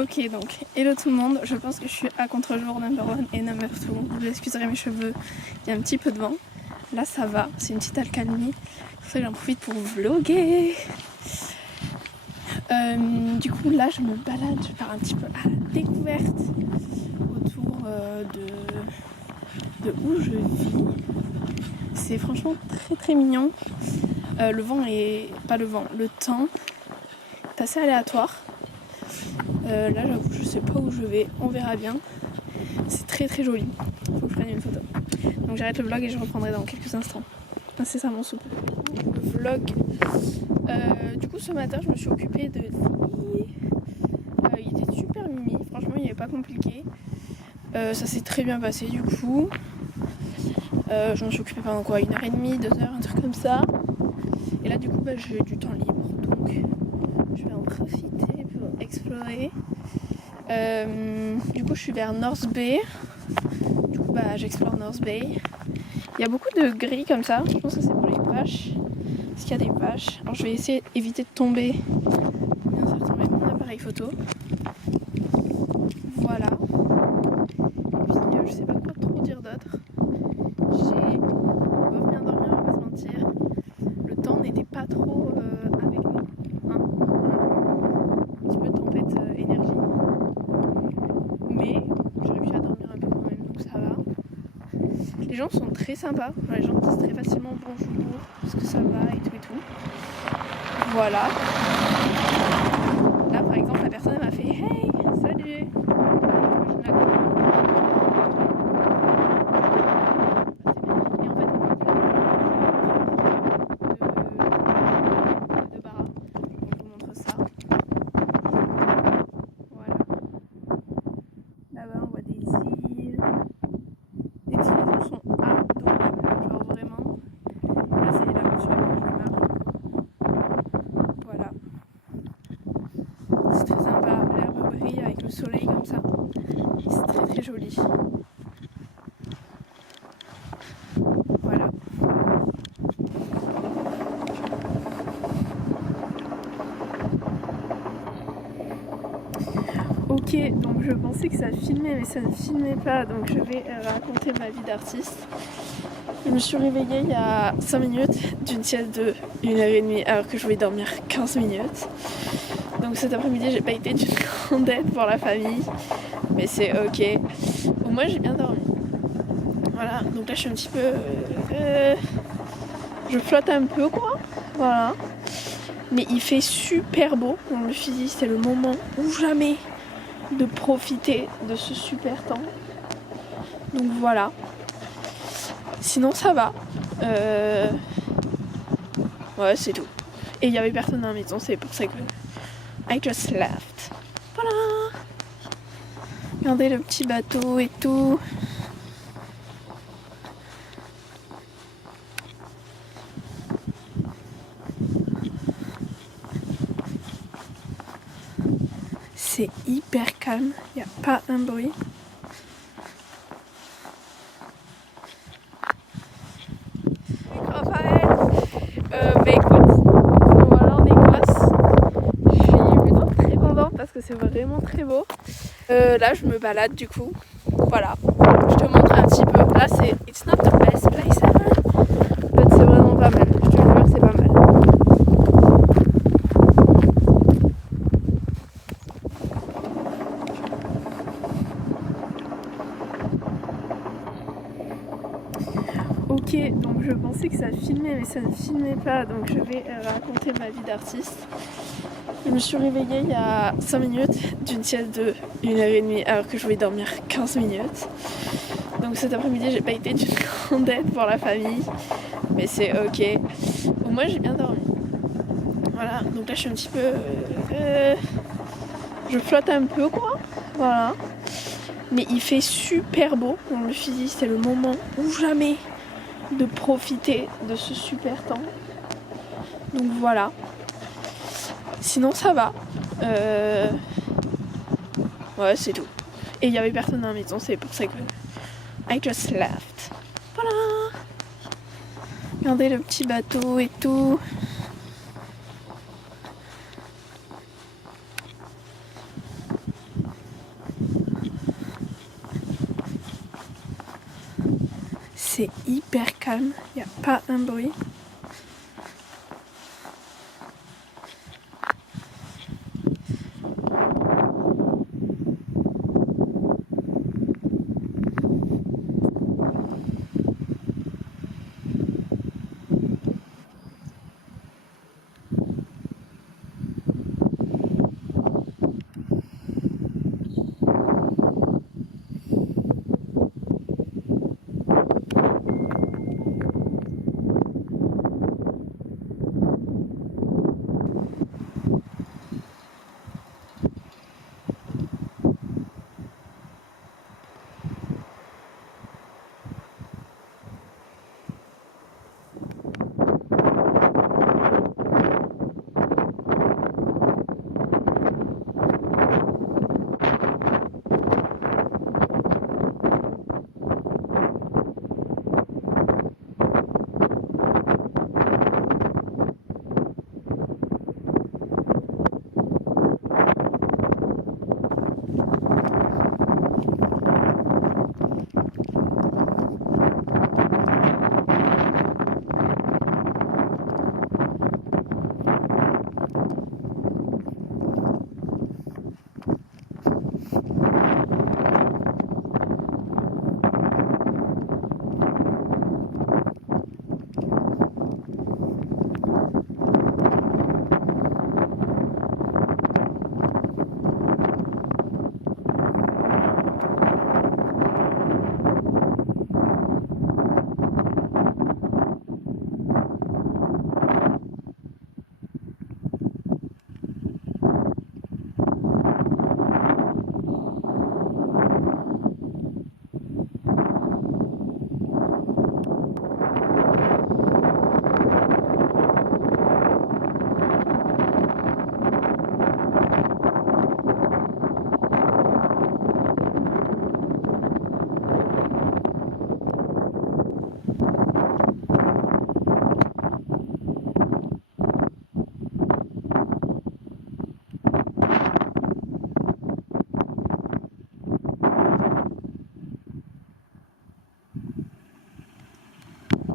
Ok, donc hello tout le monde, je pense que je suis à contre-jour number 1 et number 2. Vous excuserez mes cheveux, il y a un petit peu de vent. Là ça va, c'est une petite accalmie, c'est pour ça que j'en profite pour vlogger. Du coup là je me balade, je pars un petit peu à la découverte autour de où je vis. C'est franchement très très mignon. Le vent est... pas le vent, le temps est assez aléatoire. Là j'avoue je sais pas où je vais, on verra bien. C'est très très joli, faut que je prenne une photo. Donc j'arrête le vlog et je reprendrai dans quelques instants. C'est ça mon soupe. Le vlog. Du coup ce matin je me suis occupée de Ziggy. Il était super mimi, franchement il n'est pas compliqué. Ça s'est très bien passé du coup. Je m'en suis occupée pendant quoi, 1h30, 2h, un truc comme ça. Et là du coup j'ai du temps libre, donc je vais en profiter pour explorer. Du coup je suis vers North Bay. Du coup j'explore North Bay. Il y a beaucoup de grilles comme ça, je pense que c'est pour les vaches. Parce qu'il y a des vaches. Alors je vais essayer d'éviter de tomber. Bien sûr tomber mon appareil photo. Voilà. Et puis je sais pas quoi trop dire d'autre. J'ai bien dormi, on va pas se mentir. Le temps n'était pas trop avec nous. Hein, voilà. Un petit peu de tempête énergie. Mais j'ai réussi à dormir un peu quand même, donc ça va. Les gens sont très sympas. Enfin, les gens disent très facilement bonjour, parce que ça va et tout et tout. Voilà. Là par exemple la personne m'a fait hey, salut. Soleil comme ça, c'est très très joli. Voilà. Ok, donc je pensais que ça filmait mais ça ne filmait pas, donc je vais raconter ma vie d'artiste. Je me suis réveillée il y a 5 minutes d'une sieste de 1h30 alors que je voulais dormir 15 minutes. Donc cet après-midi j'ai pas été d'une grande aide pour la famille, mais c'est ok. Au moins j'ai bien dormi. Voilà, donc là je suis un petit peu... je flotte un peu quoi, voilà. Mais il fait super beau, on me suis dit c'est le moment ou jamais de profiter de ce super temps. Donc voilà. Sinon ça va. Ouais c'est tout. Et il y avait personne dans la maison, c'est pour ça que I just left. Voilà. Regardez le petit bateau et tout. C'est hyper calme, il n'y a pas un bruit. Raphaël, écoute, voilà en Écosse. Je suis plutôt très contente parce que c'est vraiment très beau. Là je me balade du coup. Voilà, je te montre un petit peu. Là c'est it's not the best place ever. En fait c'est vraiment pas mal, je te jure c'est pas mal. Ok, donc je pensais que ça filmait mais ça ne filmait pas, donc je vais raconter ma vie d'artiste. Je me suis réveillée il y a 5 minutes d'une sieste de 1h30 alors que je voulais dormir 15 minutes. Donc cet après-midi j'ai pas été d'une grande aide pour la famille, mais c'est ok. Au moins j'ai bien dormi. Voilà, donc là je suis un petit peu... je flotte un peu quoi, voilà. Mais il fait super beau, on me suis dit c'est le moment ou jamais de profiter de ce super temps. Donc voilà. Sinon ça va. Ouais c'est tout. Et il y avait personne dans la maison, c'est pour ça que I just left. Voilà. Regardez le petit bateau et tout. calme, il n'y a pas un bruit.